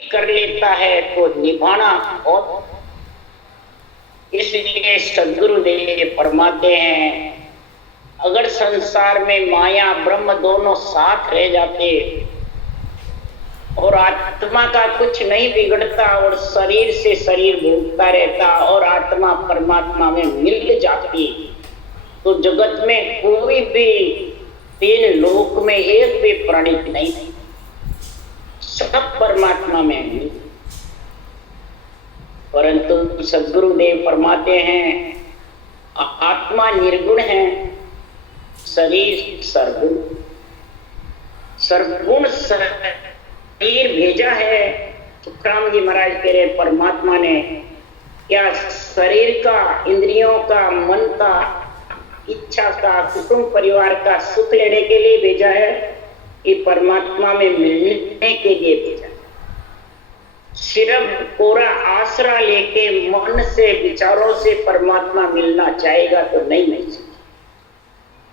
कर लेता है तो निभाना और इसलिए सदगुरुदेव फरमाते हैं अगर संसार में माया ब्रह्म दोनों साथ रह जाते और आत्मा का कुछ नहीं बिगड़ता और शरीर से शरीर भूलता रहता और आत्मा परमात्मा में मिल जाती तो जगत में कोई भी तीन लोक में एक भी प्राणी नहीं, सब परमात्मा में मिल। परंतु सद्गुरुदेव फरमाते हैं आत्मा निर्गुण है, शरीर सरगुण। सरगुण शरीर भेजा है। सुखराम जी महाराज कह रहे परमात्मा ने क्या शरीर का, इंद्रियों का, मन का, इच्छा का, कुटुंब परिवार का सुख लेने के लिए भेजा है कि परमात्मा में मिलने के लिए भेजा। सिर्फ कोरा आसरा लेके मन से विचारों से परमात्मा मिलना चाहेगा तो नहीं मिल सकता।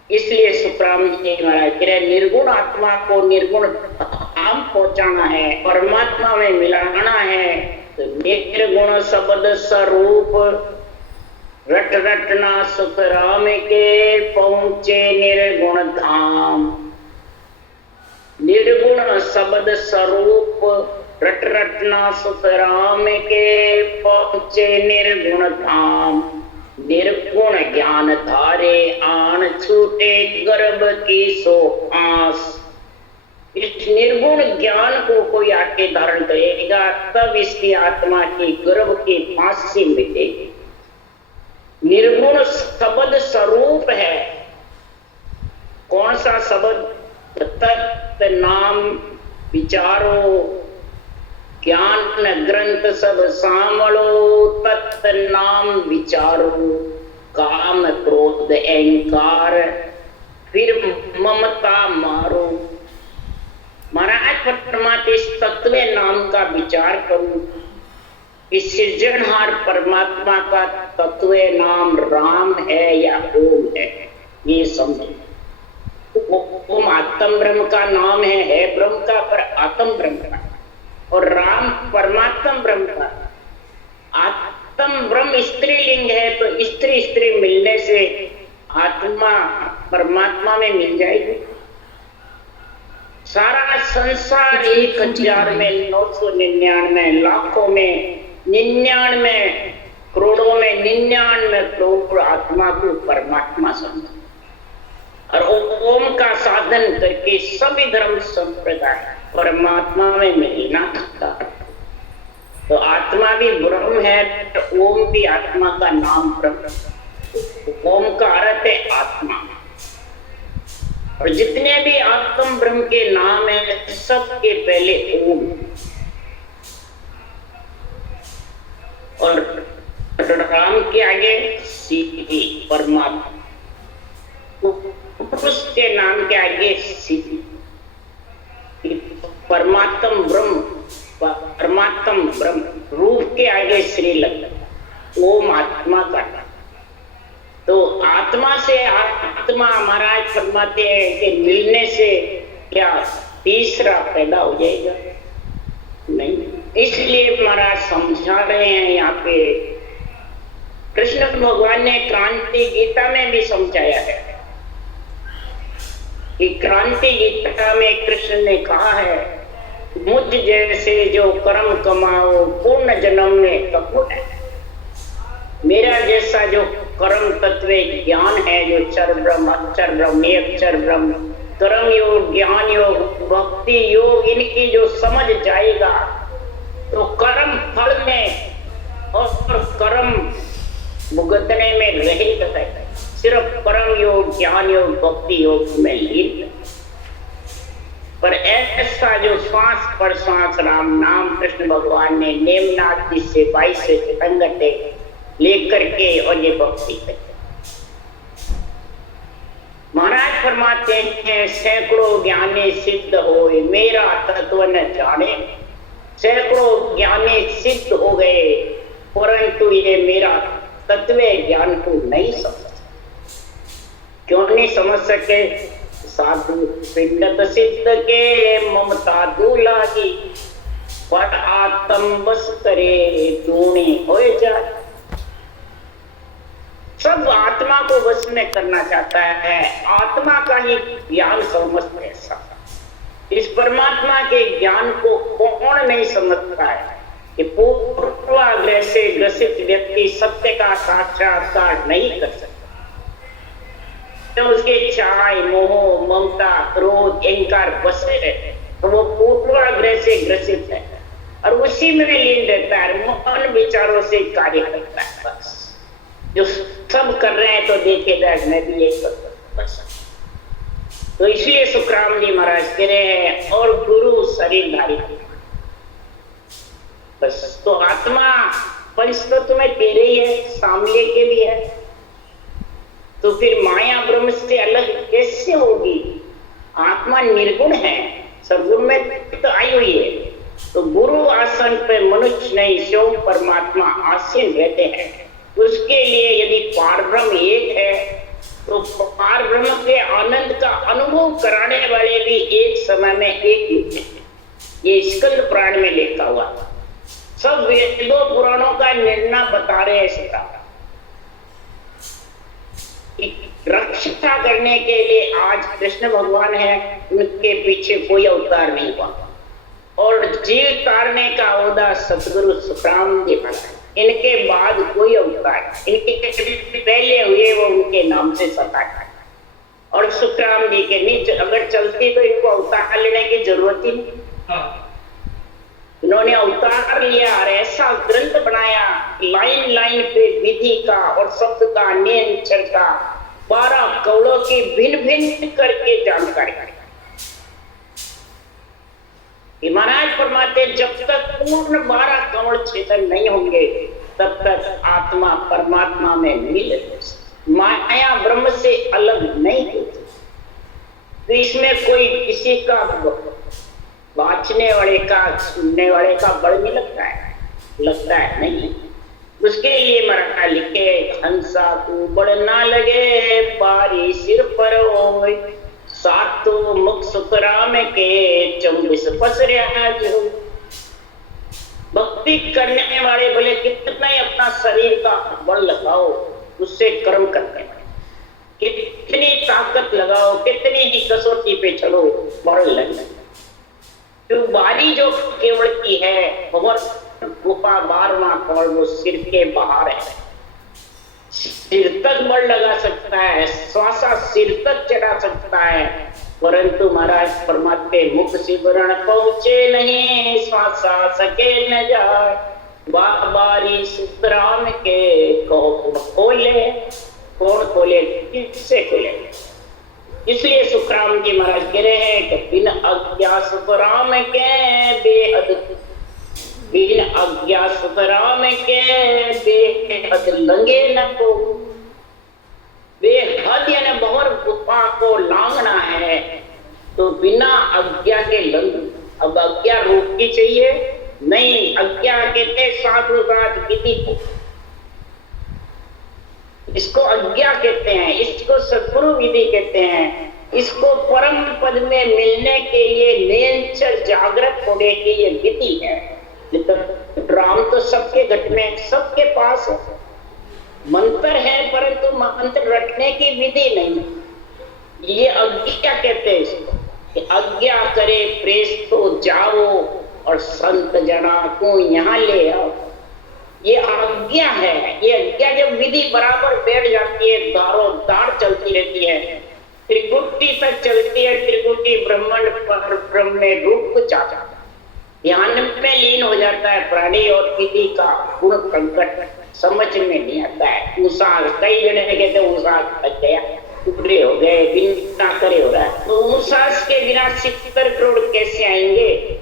इसलिए सुखराम जी महाराज कह रहे निर्गुण आत्मा को निर्गुण धाम पहुंचाना है, परमात्मा में मिलाना है तो निर्गुण शब्द स्वरूप रट रटना सुख राम के पहुंचे निर्गुण धाम। निर्गुण शब्द स्वरूप रट रटना सुख राम के पहुंचे निर्गुण धाम। निर्गुण ज्ञान धारे आन छूटे गर्भ की सो आस। इस निर्गुण ज्ञान को कोई आके धारण करेगा तब इसकी आत्मा की गर्भ की फांसी मिटेगी। निर्गुण शब्द स्वरूप है। कौन सा शब्द? तत्व नाम विचारो ज्ञान ग्रंथ सब सामलो तत्व नाम विचारो काम क्रोध अहंकार फिर ममता मारो। महाराज फरमाते इस तत्व नाम का विचार करूं। इस सृजनहार परमात्मा का तत्व नाम राम है या ओम है, ये समझो। ओम आत्म ब्रह्म का नाम है ब्रह्म का, पर आत्म ब्रह्म का, और राम परमात्मा ब्रह्म का। आत्म ब्रह्म स्त्रीलिंग है तो स्त्री स्त्री मिलने से आत्मा परमात्मा में मिल जाएगी। सारा संसार 1000 में 999 लाखों में 99 करोड़ों में 99 करोड़ आत्मा को परमात्मा समझो और ओम का साधन करके सभी धर्म संप्रदाय परमात्मा में मिलना था। तो आत्मा भी ब्रह्म है तो ओम भी आत्मा का नाम ब्रह्म। ओम का अर्थ है आत्मा। और जितने भी आत्म ब्रह्म के नाम है सबके पहले ओम। और राम के आगे सीधी परमात्मा, पुरुष के नाम के आगे सीधी परमात्म ब्रह्म, परमात्म ब्रह्म। रूप के आगे श्री लग ओम आत्मा का। तो आत्मा से आत्मा महाराज फरमाते हैं कि मिलने से क्या तीसरा पैदा हो जाएगा? नहीं। इसलिए महाराज समझा रहे हैं यहाँ पे। कृष्ण भगवान ने क्रांति गीता में भी समझाया है कि क्रांति गीता में कृष्ण ने कहा है मुझ जैसे जो कर्म कमाओ पूर्ण जन्म में कपूर है। मेरा जैसा जो कर्म तत्व ज्ञान है, जो चर ब्रह्म अक्षर ब्रह्म अक्षर ब्रह्म, कर्म योग, ज्ञान योग, भक्ति योग, इनकी जो समझ जाएगा तो कर्म फल में और कर्म भुगतने में रहेगा। सिर्फ कर्म योग, ज्ञान योग, भक्ति योग में लीन। पर ऐसा जो श्वास पर श्वास राम नाम कृष्ण भगवान ने नेमनाथ की सेवाई से चितंगटे लेकर के और ये भक्ति करते। महाराज फरमाते हैं सैकड़ों ज्ञानी सिद्ध होए मेरा तत्व न जाने। सैकड़ों ज्ञानी सिद्ध हो गए परंतु ये मेरा तत्व ज्ञान को नहीं समझ। क्यों नहीं समझ सके? साधु पिंडत सिद्ध के ममता दूलागी पर आत्म बस करे टूणी हो जाए। सब आत्मा को बस में करना चाहता है, आत्मा का ही ज्ञान समझता है सब। इस परमात्मा के ज्ञान को कौन नहीं समझता है कि पूर्वाग्रह से ग्रसित व्यक्ति सत्य का साक्षात्कार नहीं कर सकता। तो उसके चाय, मोह, ममता, क्रोध, अहंकार बसे रहते हैं, तो वो पूर्वाग्रह से ग्रसित है और उसी में लीन रहता है, मन विचारों से कार्य करता है। बस जो सब कर रहे हैं तो देखेगा मैं भी ये कर बस। तो इसलिए सुखराम जी महाराज कह रहे हैं और गुरु शरीरधारी। बस तो आत्मा पंच तत्व में तेरे ही है, सामले के भी है, तो फिर माया ब्रह्म से अलग कैसे होगी? आत्मा निर्गुण है, सदगुण में तो आई हुई है। तो गुरु आसन पे मनुष्य नहीं, स्वयं परमात्मा आसीन रहते हैं। उसके लिए यदि पारब्रह्म एक है तो पारब्रह्म के आनंद का अनुभव कराने वाले भी एक समय में एक ही हैं। ये स्कंद पुराण में लिखा हुआ, सब वेदों पुराणों का निर्णय बता रहे हैं। इसका रक्षा करने के लिए आज कृष्ण भगवान है, उनके पीछे कोई अवतार नहीं हुआ। और जीव तारने का औदा सतगुरु सुखराम जी महाराज, इनके बाद कोई अवतार, इनके पहले हुए वो उनके नाम से सता। और सुखराम जी के नीचे अगर चलती तो इनको अवतार लेने की जरूरत ही नहीं। इन्होंने अवतार लिया और ऐसा ग्रंथ बनाया, लाइन लाइन पे विधि का और शब्द का, नियंत्रण का 12 कवड़ों की भिन्न भिन्न करके जानकारी। महाराज फरमाते जब तक पूर्ण 12 कवड़ चेतन नहीं होंगे तब तक आत्मा परमात्मा में मिल, माया ब्रह्म से अलग नहीं होती। तो इसमें कोई किसी का बाँचने वाले का, सुनने वाले का बड़ नहीं लगता है नहीं। उसके लिए मराठा लिखे, हंसा को बड़ ना लगे बारी सिर पर होए, सातों मुख सुखराम के 24 पसरिया जो। भक्ति करने वाले बोले कितना ही अपना शरीर का बल लगाओ, उससे कर्म करने वाले कितनी ताकत लगाओ, कितनी ही कसौटी पे चलो, बल लगने। तो बारी जो केवल की है बहुत गुफा 12वां कवड़ वो सिर के बाहर है, सिर तक बल लगा सकता है, श्वासा सिर तक चढ़ा सकता है, परंतु महाराज परमात्मा मुख सिमरण पहुंचे नहीं, श्वासा सके न जाए। बारी सुखराम के खोले, कौन खोले, किससे खोले? इसलिए सुखराम जी महाराज कह रहे हैं कि बिन अज्ञा सुखराम के बेहद, बिन अज्ञा सुखराम के बेहद लंगे न को। बेहद यानी बहुत गुफा को लांघना है तो बिना अज्ञा के लंघ। अब अज्ञा रोकनी चाहिए नहीं, अज्ञा कहते साधु साध विधि को, इसको अज्ञा कहते हैं, इसको सद्गुरु विधि कहते हैं। इसको परम पद में मिलने के लिए निरंतर जागृत होने की ये विधि है। राम तो सबके घट में, सबके पास है, मंत्र है, परंतु मंत्र रटने की विधि नहीं। ये अज्ञा कहते हैं इसको, कि अज्ञा करे प्रेस तो जाओ और संत जना को यहाँ ले आओ। ये अज्ञा है। ये अज्ञा जब विधि बराबर बैठ जाती है, दारों दार चलती रहती है, त्रिकुटी तक चलती है, त्रिकुटी ब्रह्मांड पर ब्रह्म में रूप जाता, ध्यान में लीन हो जाता है प्राणी, और विधि का गुण संकट समझ में नहीं आता है। उषा कई जने कहते हैं उषा थक गया, टुकड़े हो गए, बिना करे हो रहा है। तो उषा के बिना 70 करोड़ कैसे आएंगे?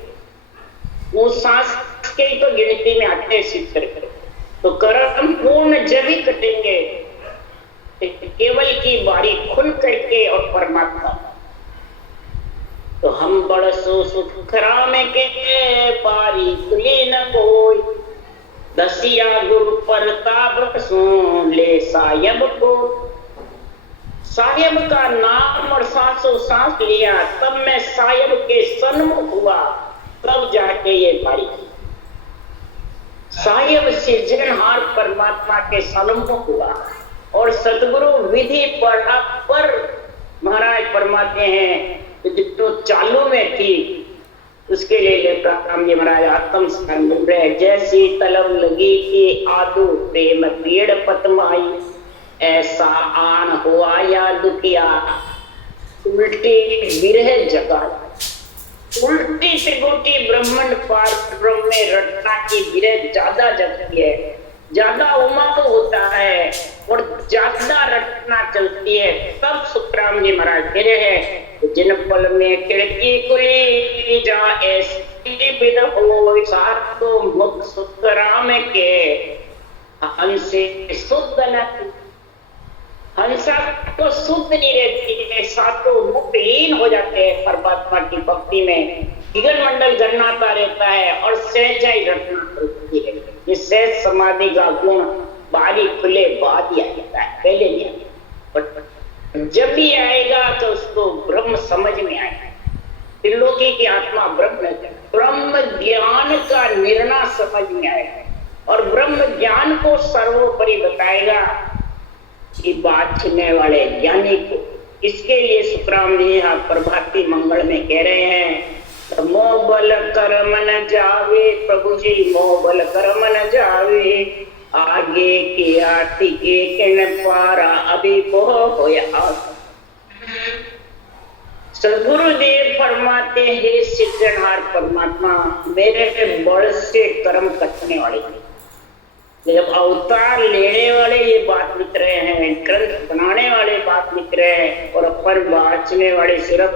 उषा के ही तो गिनती में आते हैं 70 करोड़। तो कर्म पूर्ण जब ही कटेंगे केवल की बारी खुल करके और परमात्मा। तो हम बड़ सुखराम के पारी खुली न कोई, दसिया गुरु परताप सुन ले सायब को। सायब का नाम और सांसों सांस लिया, तब मैं सायब के सन्मुख हुआ, तब जाके ये बारी। साहेब सृजनहार परमात्मा के सन्मुख हुआ और सतगुरु विधि पढ़ा पर महाराज फरमाते हैं जो चालू में थी उसके लिए राम जी महाराज आत्म संग्रह जैसी तलब लगी कि आदू प्रेम पेड़ पतमाई ऐसा आन हुआ या दुखिया उल्टी विरह जगा उल्टी त्रिगुटी ब्रह्मंड पार ब्रह्म में रटना की विरह ज्यादा जगती है, ज्यादा उमंग होता है और ज्यादा रटना चलती है। तब सुखराम जी महाराज कह रहे हैं जिन पल में खिड़की खुली जा ऐसी विद हो सात तो मुख सुखराम के हंसे शुद्ध न हंसा तो शुद्ध नहीं रहती है, सातों मुक्तहीन हो जाते हैं परमात्मा की भक्ति में। दिगन मंडल गन्नाता रहता है और सहजाई रटना चलती है। ये सहज समाधि का गुण बारी खुले बाद ही आता है, पहले नहीं आता। पर जब भी आएगा तो उसको ब्रह्म समझ में आएगा। त्रिलोकी की आत्मा ब्रह्म ब्रह्म ज्ञान का निर्णय समझ में आएगा और ब्रह्म ज्ञान को सर्वोपरि बताएगा कि बात सुनने वाले ज्ञानी को। इसके लिए सुखराम जी यहाँ प्रभाती मंगल में कह रहे हैं मोह बल कर्म न जावे प्रभु जी मोह बल कर्म न जावे आगे की आरती के किन पारा अभी होया। सदगुरुदेव फरमाते हैं सृजनहार परमात्मा मेरे बल से कर्म कटने वाले जब अवतार लेने वाले ये बात लिख रहे हैं, ग्रंथ बनाने वाले बात लिख रहे हैं और अपन बाँचने वाले सिर्फ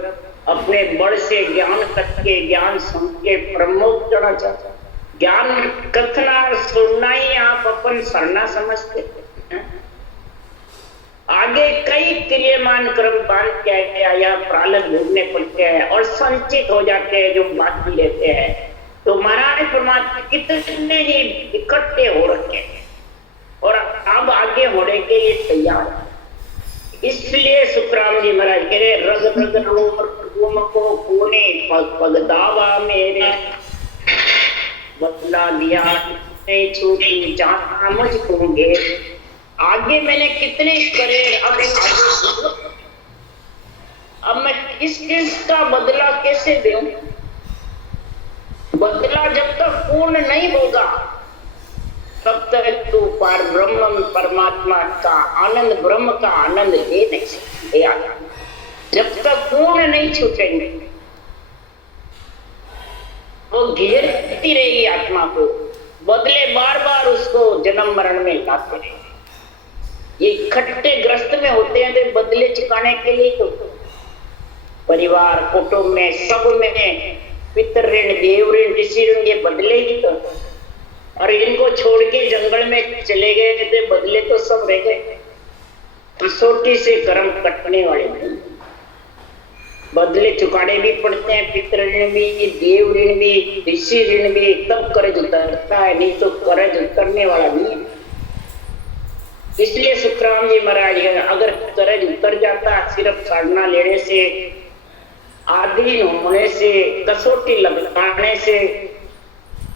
अपने बड़ से ज्ञान कथ के ज्ञान सुन के प्रमोद करना चाहते। ज्ञान कथना सुनना ही आप अपन सरना समझते हैं। आगे कई क्रियमान कर्म बांध के या प्रारब्ध भोगने पड़ते हैं और संचित हो जाते हैं जो बाकी रहते हैं। तो महाराज परमात्मा कितने ही इकट्ठे हो रखे और अब आगे होने के लिए तैयार है। इसलिए सुखराम जी महाराज कह रहे रग रग रोम को कोने पग पग दावा मेरे बदला दिया नहीं छूटी जहां मुझको होंगे। आगे मैंने कितने करे अब मैं किस किस का बदला कैसे दूं? बदला जब तक पूर्ण नहीं होगा तब तक तू पार ब्रह्म परमात्मा का आनंद ब्रह्म का आनंद ले नहीं सकते। जब तक पूर्ण नहीं छूटेंगे वो घेरती रहेगी आत्मा को, बदले बार बार उसको जन्म मरण में लाते रहेंगे। ये इकट्ठे ग्रस्त में होते हैं तो बदले चुकाने के लिए तो परिवार कुटुंब में सब में पितृ ऋण देव ऋण ऋषि ऋण ये बदले ही तो, और इनको छोड़ के जंगल में चले गए थे बदले तो सब रह गए। कसौटी से कर्म कटने वाले नहीं, बदले चुकाने भी पड़ते हैं। पितृ ऋण भी देव ऋण भी ऋषि ऋण भी, तब कर्ज उतरता है, नहीं तो कर्ज उतरने वाला नहीं है। इसलिए सुखराम जी महाराज अगर कर्ज उतर जाता सिर्फ साधना लेने से आधीन होने से कसौटी लगाने से,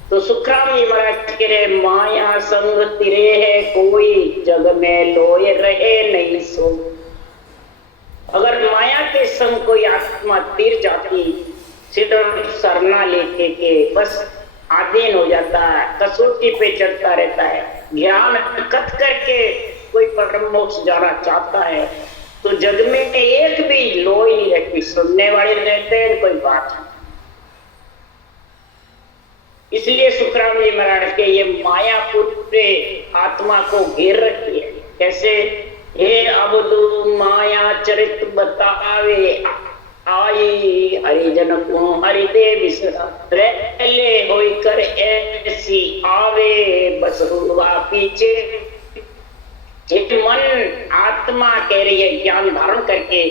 तो सुखराम जी महाराज कह रहे माया संग तिरे है कोई जग में लोए रहे नहीं सो। अगर माया के संग कोई आत्मा तिर जाती सिर्फ सरना लेके के बस आधीन हो जाता है, कसौटी पे चढ़ता रहता है, ज्ञान कथ करके कोई परम मोक्ष जाना चाहता है तो जग में एक भी लोई नहीं रहती, सुनने वाले रहते हैं कोई बात नहीं। इसलिए सुखराम जी महाराज के ये माया पूरे आत्मा को घेर रखी है। कैसे हे अब तू माया चरित बतावे आई हरिजन को हरिदे विसरे होई कर ऐसी आवे बस हुआ पीछे। एक मन आत्मा कह रही है ज्ञान धारण करके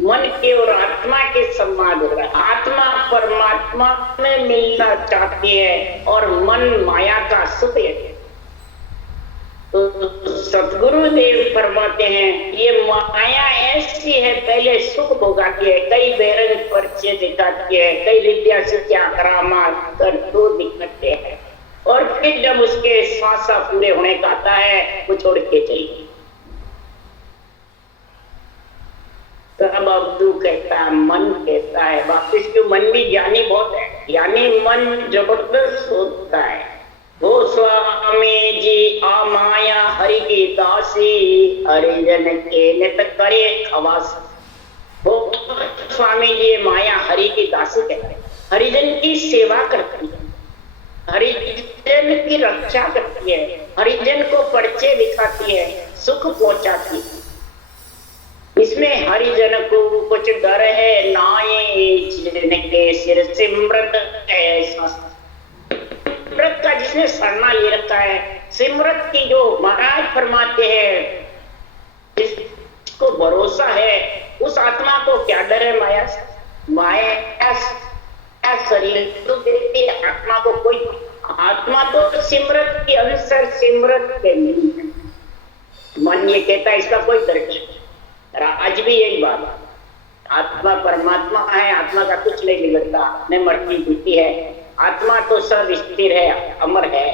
मन के और आत्मा के संवाद हो रहा है। आत्मा परमात्मा में मिलना चाहती है और मन माया का सुख है। तो सतगुरुदेव फरमाते हैं ये माया ऐसी है पहले सुख भोगाती है, कई बेरंग परिचय दिखाती है, कई विद्या शिक्षा करामात कर दो दिखाते हैं और फिर जब उसके श्वासा पूरे होने का आता है वो छोड़ के चली। तब अब्दू कहता है, मन कहता है वापिस क्यों, मन भी ज्ञानी बहुत है, यानी मन जबरदस्त होता है। वो स्वामी जी आ माया हरि की दासी, हरिजन के नित करे खवास। वो स्वामी जी माया हरि की दासी कहते हैं, हरिजन की सेवा करती है, हरिजन की रक्षा करती है, हरिजन को परिचय दिखाती है, सुख पहुंचाती है। इसमें हरिजन को कुछ डर है नाये, जिनके सिर सिमरत है। सिमरत का जिसने सरना ले रखा है, सिमरत की जो महाराज फरमाते हैं, जिसको भरोसा है उस आत्मा को क्या डर है माया से। माया शरीर तो देती है, आत्मा को कोई, आत्मा तो सिमरत की अनुसार सिमरत के नहीं है। मन ये कहता है इसका कोई डर नहीं। आज भी एक बात, आत्मा परमात्मा है, आत्मा का कुछ नहीं बिगड़ता, न मरती जीती है, आत्मा तो सब स्थिर है, अमर है,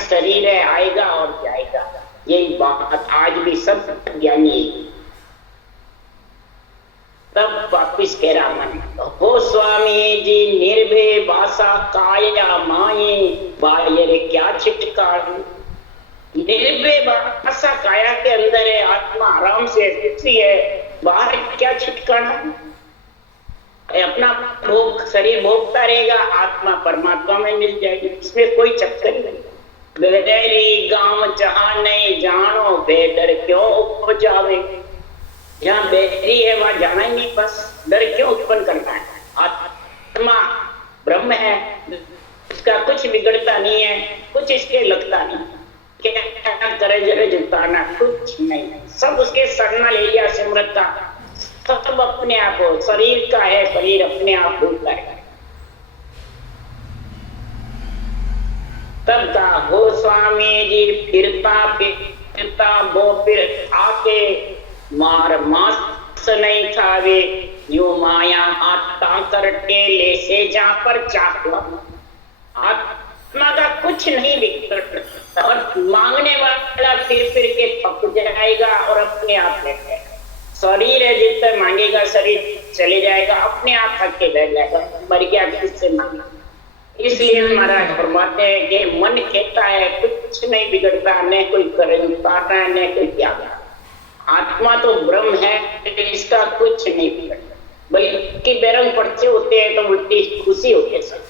शरीर है, आएगा और जाएगा। यही बात आज भी सब ज्ञानी है। तब वापिस कह रहा मन, हो स्वामी जी निर्भय भाषा काया माये, बाहर क्या छिटकार। निर्भय भाषा काया के अंदर है, आत्मा आराम से स्थिति है, बाहर क्या छिटकाना। अपना भोग शरीर भोगता रहेगा, आत्मा परमात्मा में मिल जाएगी, इसमें कोई चक्कर नहीं। बेदरी गांव जहां नहीं जानो, बेडर क्यों उपजावे। जहां बेदरी है वहां जाना ही नहीं, बस डर क्यों उत्पन्न करना है। आत्मा ब्रह्म है, इसका कुछ बिगड़ता नहीं है, कुछ इसके लगता नहीं, क्या करे जरे जुटाना कुछ नहीं, सब उसके सरना ले लिया सिमरत का, सब अपने आप हो, शरीर का है, शरीर अपने आप भूलता है। तब का हो स्वामी जी फिरता वो फिर आके मार मांस नहीं खावे, यू माया आता कर टेले से जा पर चाकवा। आत्मा का कुछ नहीं बिगड़ता और मांगने वाला फिर के थक जाएगा और अपने आप ले जाएगा। शरीर है, जितना मांगेगा शरीर चले जाएगा, अपने आप थक के बैठ जाएगा, मर गया किससे मांगना। इसलिए महाराज फरमाते हैं कि मन कहता है कुछ नहीं बिगड़ता, न कोई कर्म उतारना है, न कोई त्याग। आत्मा तो ब्रह्म है, इसका कुछ नहीं बिगड़ता, बल्कि बेरंग पर्चे होते हैं तो उल्टी खुशी होती है सब।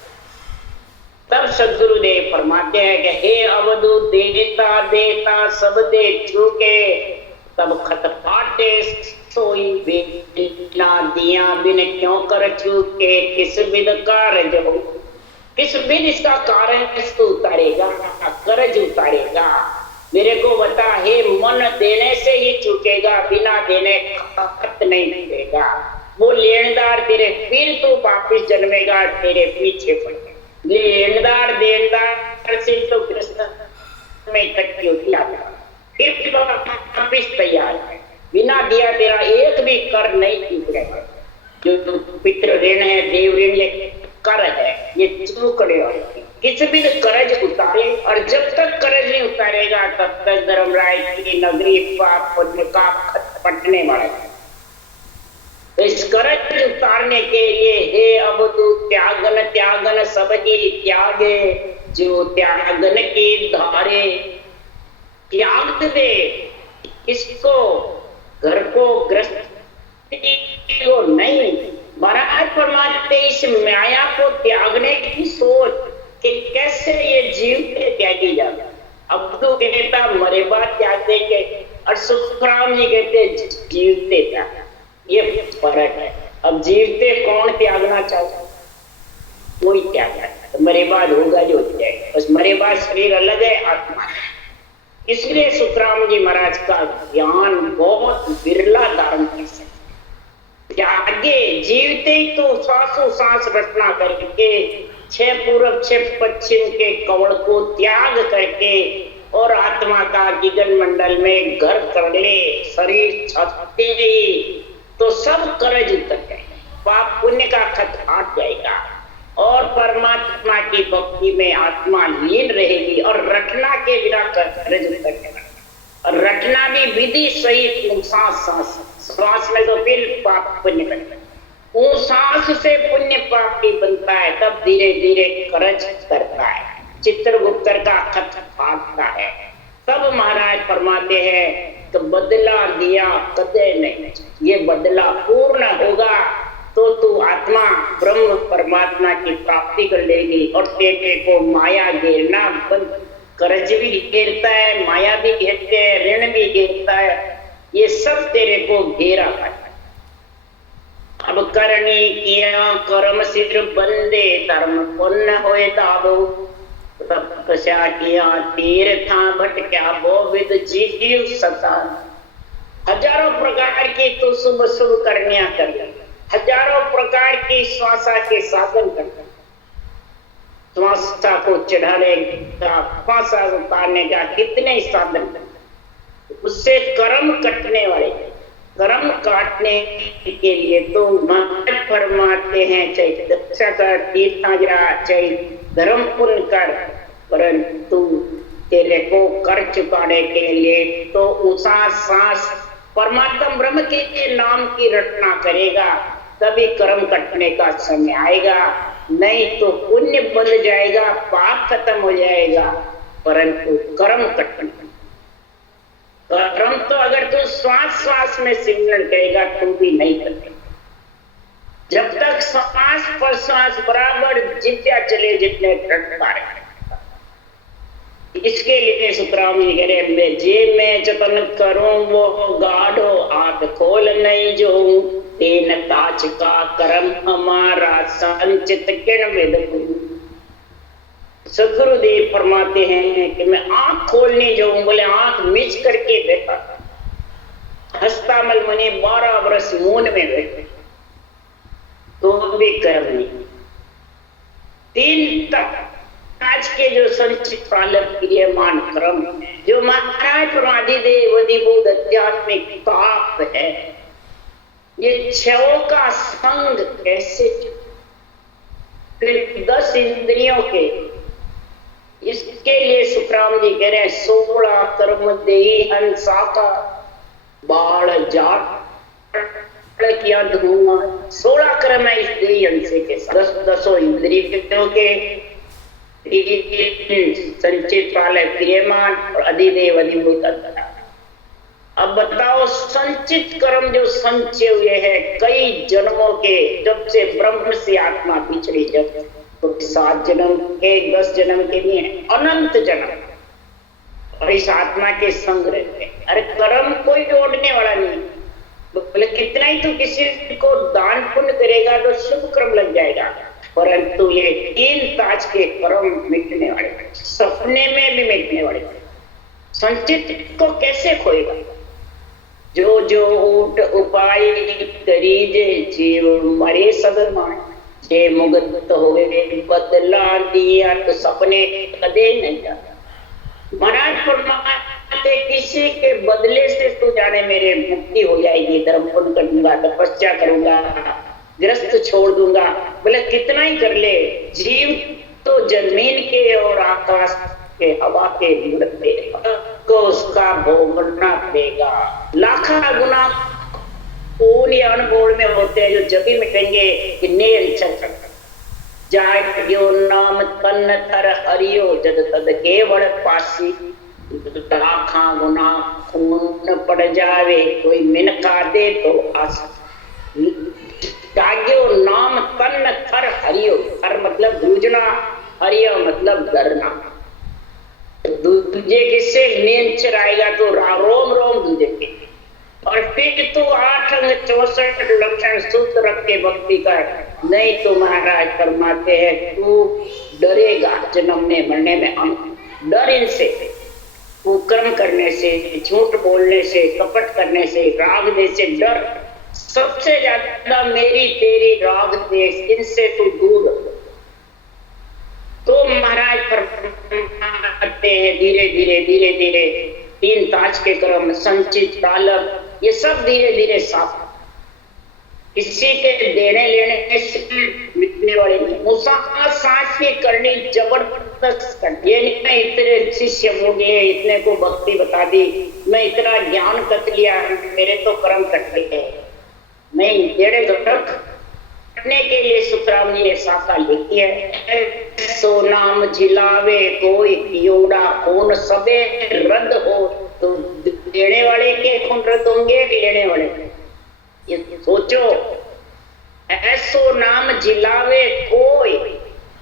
तब सदगुरुदेव फरमाते हैं कि हे अवधू देता देता सब दे चुके, तब खत फाटे सोई बिना दिया बिन क्यों कर चुके, किस विध कार्य हो, किस विध इसका कारण इसको उतारेगा, कर्ज उतारेगा। मेरे को बता, हे मन देने से ही चुकेगा, बिना देने खत नहीं मिलेगा। वो लेनदार तेरे फिर तो वापिस जन्मेगा, तेरे पीछे पड़ेगा। लेनदार देनदार से तो कृष्ण में इकट्ठी होती आता, फिर वापिस तैयार है, बिना दिया तेरा एक भी कर नहीं चूकेगा। जो पितृ ऋण है, देव ऋण, ये कर है, ये चूकड़े किसी भी कर्ज उतारे, और जब तक कर्ज नहीं उतारेगा तब तक धर्मराय की नगरी पाप पुण्य का खत पटने वाला है। तो इस कर्ज उतारने के लिए हे अब तू त्यागन त्यागन सब ही त्यागे, जो त्यागन की धारे त्याग दे, इसको घर को ग्रस्त को नहीं। महाराज फरमाते इस माया को त्यागने की सोच कि कैसे ये जीवते त्यागी जाता। अब तो कहता मरे बाद त्याग देंगे, और सुखराम जी कहते जीवते त्याग। ये फर्क है। अब जीवते कौन त्यागना चाहता, कोई त्याग, मरे बाद होगा जो हो जाएगा, बस मरे बाद शरीर अलग है, आत्मा है। इसलिए सुखराम जी महाराज का ज्ञान बहुत बिरला धारण कर सकते। त्यागे जीवते ही तो सांसों सांस रचना करके, 6 पूरब 6 पश्चिम के कवड़ को त्याग करके और आत्मा का गिगन मंडल में घर कर ले, शरीर छते तो सब कर्ज उतर जाएगा, पाप पुण्य का खत हट जाएगा और परमात्मा की भक्ति में आत्मा लीन रहेगी और रटना के बिना कार्य करने वाला, और रटना भी विधि सही सांस सांस श्वास में, तो फिर पाप पुण्य बनता है। वो सांस से पुण्य पाप भी बनता है, तब धीरे धीरे कर्ज करता है, चित्रगुप्त का खत भागता है। तब महाराज फरमाते हैं तो बदला दिया कदे नहीं, ये बदला पूर्ण होगा तो तू आत्मा ब्रह्म परमात्मा की प्राप्ति कर लेगी, और तेरे को माया घेरना बंद, कर्ज भी घेरता है, माया भी घेरते हैं, ऋण भी घेरता है, ये सब तेरे को घेरा है। अब करनी किया कर्म सिर बंदे, धर्म पुण्य होए दाबो, तपस्या किया तीर्था भटक्या वो विद जीव सता। हजारों प्रकार की तो शुभ शुभ करनिया कर, हजारों प्रकार की श्वासा के साधन कर, श्वासा को चढ़ाने का, फांसा उतारने का, कितने ही साधन कर, उससे कर्म कटने वाले, कर्म काटने के लिए तो महाराज फरमाते हैं चाहे दक्षा कर, तीर्था जा, चाहे धर्म पुण्य कर, परंतु तेरे को कर चुकाने के लिए तो उसा सांस परमात्मा ब्रह्म के नाम की रटना करेगा, तभी कर्म कटने का समय आएगा, नहीं तो पुण्य बन जाएगा, पाप खत्म हो जाएगा, परंतु कर्म कटने, कर्म तो अगर तू श्वास श्वास में सिमरण करेगा तू भी नहीं करेगा। जब तक श्वास पर श्वास बराबर जितना चले, जितने रटता है, इसके लिए सुखराम जी कह रहे मैं जे मैं जतन करूं वो गाढ़ो, हाथ खोल नहीं जो तेन ताज का कर्म हमारा संचित किण विद। सदगुरुदेव फरमाते हैं कि मैं आंख खोलने जाऊं, बोले आंख मिच करके बैठा, हस्तामल मुनि 12 वर्ष मौन में बैठे तो भी कर्म नहीं। 3 तक आज के जो संचित पालक क्रियमान क्रम, जो महाराज परमादिदेव अधिभूत आध्यात्मिक ताप है, ये 6 का संग कैसे, फिर 10 इंद्रियों के, इसके लिए सुखराम जी कह रहे हैं 16 कर्म देही हंसा का बाढ़ जाट किया दूंगा। 16 कर्म है इस देही हंसे के साथ, 10 इंद्रियों के, संचित पालक क्रियमान और अधिदेव अधिभूत। अब बताओ संचित कर्म जो संचय हुए हैं कई जन्मों के, जब से ब्रह्म से आत्मा पिछड़ी, जब तो 7 जन्म के, 10 जन्म के लिए अनंत जन्म, और इस आत्मा के संग रहते हैं। अरे कर्म कोई जोड़ने वाला नहीं, बोले कितना ही तो किसी को दान पुण्य करेगा तो शुभ कर्म लग जाएगा, परंतु ये 3 ताज के कर्म मिटने वाले, सपने में भी मिटने वाले, संचित को कैसे खोएगा। जो जो ऊट उपाय करीजे जीव मरे सदमान, जे मुक्त होवे बदला दिया तो सपने कदे नहीं जाता। महाराज फरमाते किसी के बदले से तो जाने मेरे मुक्ति हो जाएगी, धर्म पुण्य करूंगा, तपस्या करूंगा, ग्रस्त छोड़ दूंगा, बोले कितना ही कर ले, जीव तो जमीन के और आकाश के हवा के मुड़ते को उसका भोगना पड़ेगा। लाखा गुना खून या अनबोल में होते हैं जो जभी मिटेंगे कि नेर चल जाए यो नाम तन थर हरियो जद तद केवल पासी, लाखा गुना खून पड़ जावे कोई मिनका दे तो आस, जाग्यो नाम तन थर हरियो, थर मतलब दूजना, हरियो मतलब डरना। दूजे किससे नेंचर आएगा तो रोम रोम दूजे के, और फिर तो 8 अंग 64 लक्षण सूत्र रख के भक्ति कर, नहीं तो महाराज फरमाते हैं तू डरेगा जन्म में मरने में, डर इनसे, कुकर्म करने से, झूठ बोलने से, कपट करने से, राग देश से डर, सबसे ज्यादा मेरी तेरी राग देश, इनसे तू दूर। तो महाराज फरमाते हैं धीरे धीरे धीरे धीरे 3 ताज के कर्म, संचित पालक, ये सब धीरे धीरे साफ, किसी के देने लेने से मिटने वाले नहीं। मुसाफा सांस की करनी जबरदस्त करनी, ये नहीं इतने शिष्य हो गए, इतने को भक्ति बता दी, मैं इतना ज्ञान कट लिया, मेरे तो कर्म कट गए। नहीं, जेड़े कटने के लिए सुखराम जी शाखा लिखी है, सो नाम झिलावे कोई पियोड़ा, कौन सबे रद्द हो। तो देने वाले के कौन रद्द होंगे, लेने वाले? ये सोचो, ऐसो नाम झिलावे कोई,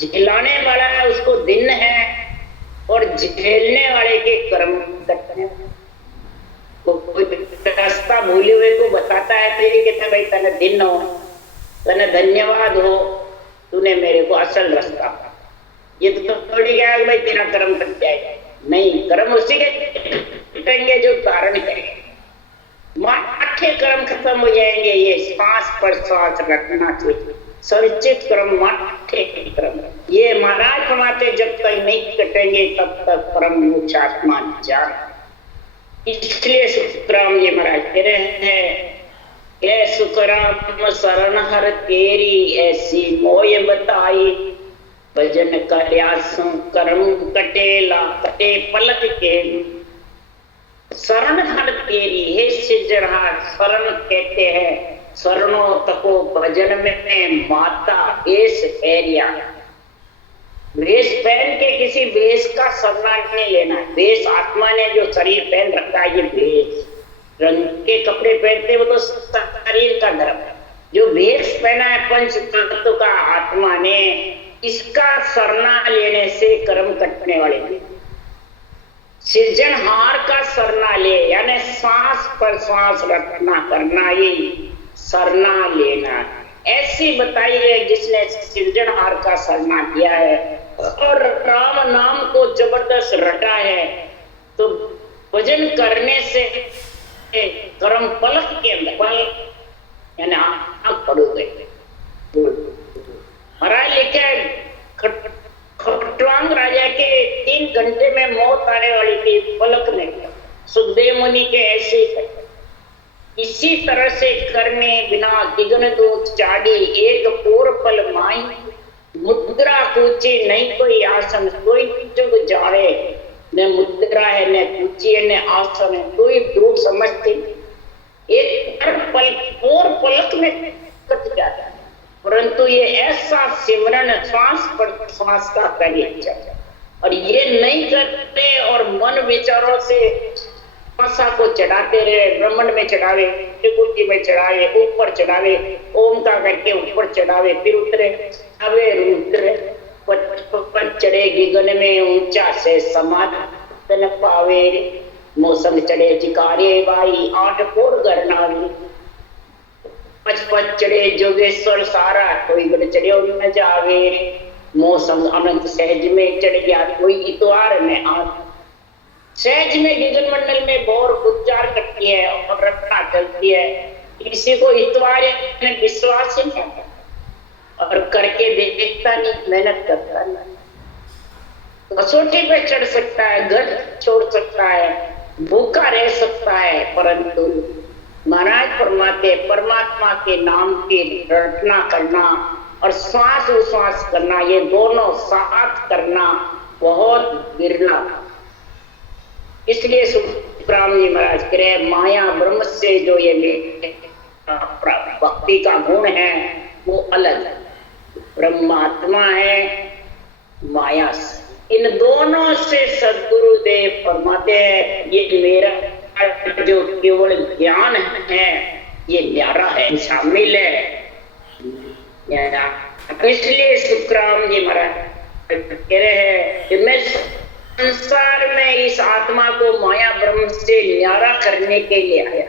झिलाने वाला है उसको दिन है, और झेलने वाले के कर्म कटने। तो कोई रास्ता भूले हुए को बताता है तेरी, कहता भाई तने दिन हो, तने धन्यवाद हो, तूने मेरे को असल रास्ता। ये तो थोड़ी क्या भाई तेरा कर्म कट जाएगा, नहीं, कर्म उसी के कटेंगे जो कारण है। माठे कर्म खत्म हो जाएंगे, ये सांस पर सांस रखना चाहिए, संचित कर्म माठे कर्म। ये महाराज फरमाते जब तक नहीं कटेंगे तब तक परम मोक्ष आत्मा जान। इसलिए सुखराम जी महाराज कह रहे हैं, ये सुखराम शरण हर तेरी, ऐसी मोय बताई, भजन कर्यासु कर्म कटेला, कटे पलक के। शरण हर तेरी, हे सिजरहार, शरण कहते हैं शरणों तको भजन में माता वेश पहरिया। वेश पहन के किसी वेश का शरण नहीं लेना। वेश आत्मा ने जो शरीर पहन रखा है, ये वेश रंग के कपड़े पहनते वो तो शरीर का धर्म है। जो वेश पहना है पंच तत्व का आत्मा ने, इसका शरणा लेने से कर्म कटने वाले हैं। सृजनहार का शरणा ले, यानी सांस पर सांस रखना करना, ये शरणा लेना। ऐसी बताई है जिसने सृजनहार का शरणा किया है और राम नाम को जबरदस्त रटा है, तो भजन करने से कर्म पलक के अंदर, पलक यानी आंख पड़ोगे। महाराज लिखा है, खटवांग राजा के 3 घंटे में मौत आने वाली थी, पलक में। सुखदेव मुनि के ऐसे ही इसी तरह से करने बिना दिगन दो चाड़ी, एक पोर पल माई, मुद्रा पूछी नहीं कोई आसन, कोई जुग जाड़े। न मुद्रा है, न पूछी है, न आसन है, कोई दूर समझती। एक पल पोर पलक में कट जाता है, परंतु ये ऐसा सिमरन श्वास पर श्वास का कार्य, और ये नहीं करते और मन विचारों से आशा को चढ़ाते रहे। ब्रह्मांड में चढ़ावे, त्रिकुटी में चढ़ावे, ऊपर चढ़ावे, ओम का करके ऊपर चढ़ावे, फिर उतरे, अवे उतरे, पच चढ़े गगन में ऊंचा से समाधन पावे, मौसम चढ़े जिकारे भाई 8 पोर गरनावी, पच चढ़े जोगेश्वर सारा, कोई बड़ चढ़े न जावे, मौसम अनंत सहज में चढ़ गया, कोई इतवार में आ। सहज में गगन मंडल में बोर गुजार करती है और रखना चलती है, किसी को इतवार में विश्वास ही नहीं, और करके देखता नहीं, मेहनत करता नहीं। कसौटी पे चढ़ सकता है, घर छोड़ सकता है, भूखा रह सकता है, परंतु महाराज फरमाते परमात्मा के नाम की रटना करना और श्वास उश्वास करना, ये दोनों साथ करना बहुत बिरला। इसलिए सुखराम जी महाराज कह रहे, माया ब्रह्म से जो ये भक्ति का गुण है वो अलग है। ब्रह्मात्मा है, माया से, इन दोनों से सदगुरुदेव फरमाते हैं ये मेरा जो केवल ज्ञान है ये न्यारा है, शामिल है। इसलिए सुखराम जी महाराज कह रहे हैं कि मैं संसार में इस आत्मा को माया ब्रह्म से न्यारा करने के लिए आया।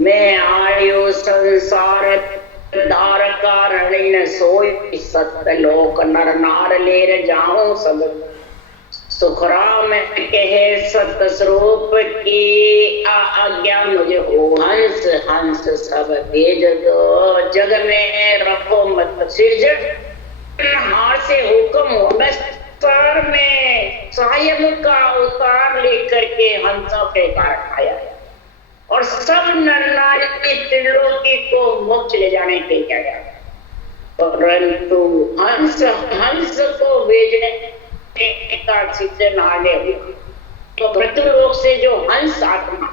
मैं आयो संसार धार कारण सोई, सत्य लोक नर नार ले जाऊं सब। सुखराम कहे सत्य स्वरूप की आज्ञा मुझे हो, हंस हंस सब तेज दो, जग में रखो मत। सृजन हार से हुक्म हो, मैं संसार में सायम का अवतार लेकर के हंसों के काट आया और सब नर नारी त्रिलोकी को मोक्ष ले जाने के लिए आया, परंतु हंस हंस को भेजने का सृजन आगे तो मृत्युलोक से जो हंस आत्मा,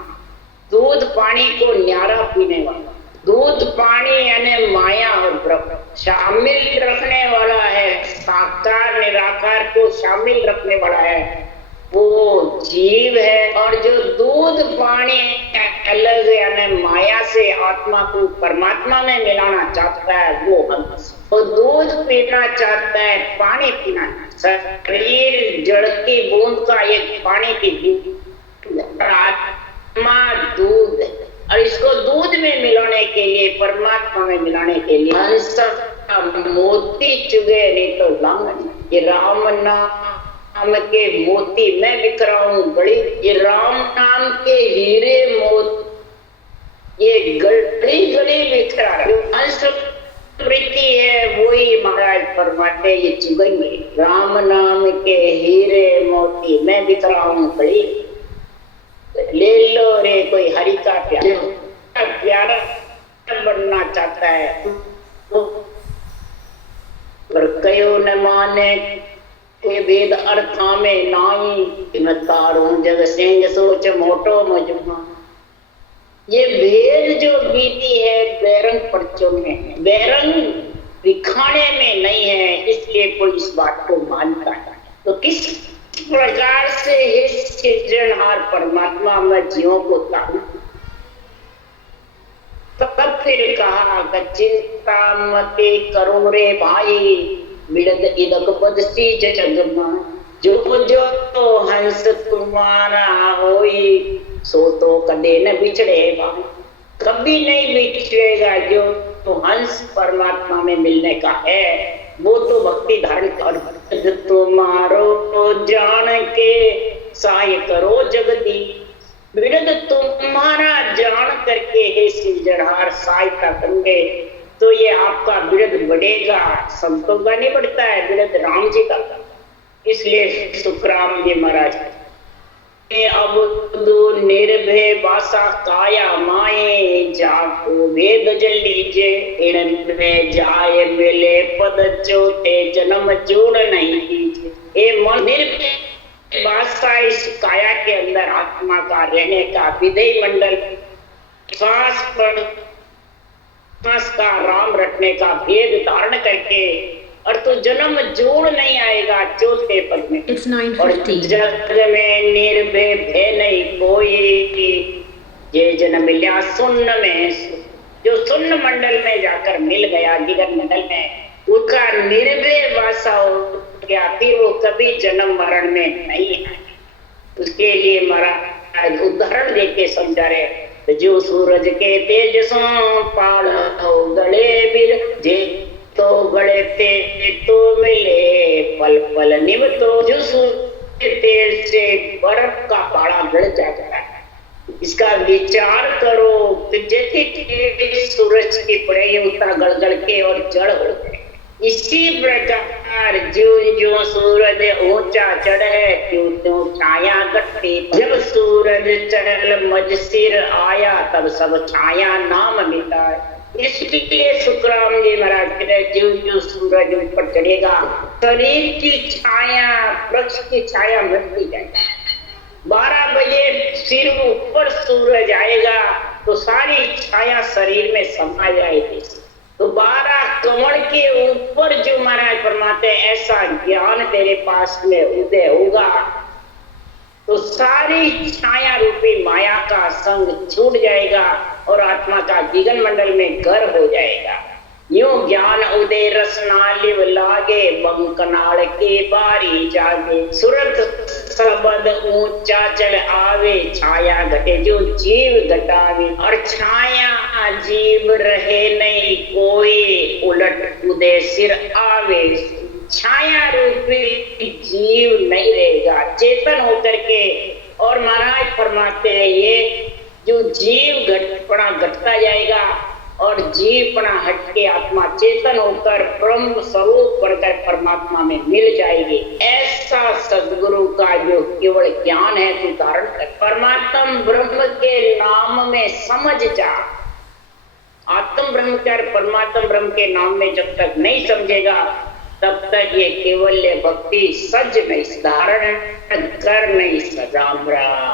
दूध पानी को न्यारा पीने वाला, दूध पानी यानी माया और ब्रह्म शामिल रखने वाला है, साकार निराकार को शामिल रखने वाला है, वो जीव है। और जो दूध पानी अलग यानी माया से आत्मा को परमात्मा में मिलाना चाहता है वो हंस। वो दूध पीना चाहता है, पानी पीना, शरीर जड़ की बूंद का एक पानी की बूंद, आत्मा दूध है। और इसको दूध में मिलाने के लिए, परमात्मा में मिलाने के लिए हंस मोती चुगे नहीं तो लांगन। ये राम नाम के मोती मैं बिखराऊं गली, ये राम नाम के हीरे मोती ये गली गली बिखरा। जो हंस प्रीति है वही महाराज फरमाते ये चुगेंगे। राम नाम के हीरे मोती मैं बिखराऊं गली, ले लो रे कोई हरि का प्यारा बनना चाहता है पर कयो न माने के वेद अर्था में नाई मैं तारूं जग सिंह सोच मोटो मजमा। ये भेद जो बीती है बैरंग पर्चों में है, बैरंग दिखाने में नहीं है, इसलिए कोई इस बात को मानता है। तो किस प्रकार से हे सृजनहार परमात्मा में जीवों को तारू। तब फिर कहा चिंता मते करो रे भाई, बिड़द इदक बदसी जगमा। जो जो तो हंस तुम्हारा होई, सो तो कदे न बिछड़े भाई, कभी नहीं बिछड़ेगा। जो तो हंस परमात्मा में मिलने का है वो तो भक्ति धारण कर। तुम्हारो जान के साय करो जगदी, बिरद तुम्हारा जान करके हे सृजनहार सहायता करोगे तो ये आपका बिरद बढ़ेगा। संतों का नहीं बढ़ता है, बिरद राम जी का। इसलिए सुखराम जी महाराज अब दो निर्भय वासा काया माए, जाको वेद जल लीजे इण में जाए मिले पद चौथे जन्म जोड़ नहीं कीजिए। ये मन निर्भय वासा इस काया के अंदर आत्मा का रहने का विधेय मंडल, श्वास पर श्वास का राम रखने का भेद धारण करके, और तो जन्म जोड़ नहीं आएगा चौथे पद में। और जग में निर्भय भय नहीं कोई, ये जन्म मिला सुन्न में। जो सुन्न मंडल में जाकर मिल गया गिगन मंडल में, उसका निर्भय वासा हो गया, फिर वो कभी जन्म मरण में नहीं है। उसके लिए महाराज उदाहरण देके समझा रहे। जो सूरज के तेज सो पाल हो गले बिर, जे तो गड़े ते तो मिले पल पल निभ। तो जो सूरज के तेज से बर्फ का पाड़ा गड़ जाता है, इसका विचार करो कि जैसे सूरज की पड़े उतना गड़ के और जड़ हो गए। इसी प्रकार जो जो सूरज ऊंचा चढ़े त्यों त्यों छाया घटती। जब सूरज चढ़ल मज सिर आया, तब सब छाया नाम मिटाए। इसलिए सुखराम जी महाराज कहते जो जो सूरज ऊपर चढ़ेगा, शरीर की छाया, वृक्ष की छाया मिटती जाएगी। 12 बजे सिर ऊपर सूरज आएगा तो सारी छाया शरीर में समा जाएगी। तो 12 कमल के ऊपर जो महाराज फरमाते ऐसा ज्ञान तेरे पास में उदय होगा तो सारी छाया रूपी माया का संग छूट जाएगा और आत्मा का जीवन मंडल में घर हो जाएगा। यूं ज्ञान उदय रसना लिव लागे, बंकनाल के बारी जागे। सुरत सबद ऊंचा चढ़ आवे, छाया घटे जो जीव घटावे। और छाया जीव रहे नहीं कोई, उलट उदय सिर आवे। छाया रूपी जीव नहीं रहेगा, चेतन होकर के। और महाराज फरमाते हैं ये जो जीव घटपना घटता जाएगा और जीवपना हटके आत्मा चेतन होकर ब्रह्म स्वरूप बनकर परमात्मा में मिल जाएगी। ऐसा सदगुरु का जो केवल ज्ञान है तू धारण कर, परमात्मा ब्रह्म के नाम में समझ जा। आत्म ब्रह्म कर परमात्मा ब्रह्म के नाम में जब तक नहीं समझेगा तब तक ये केवल्य भक्ति सज नहीं, धारण कर नहीं सजामरा।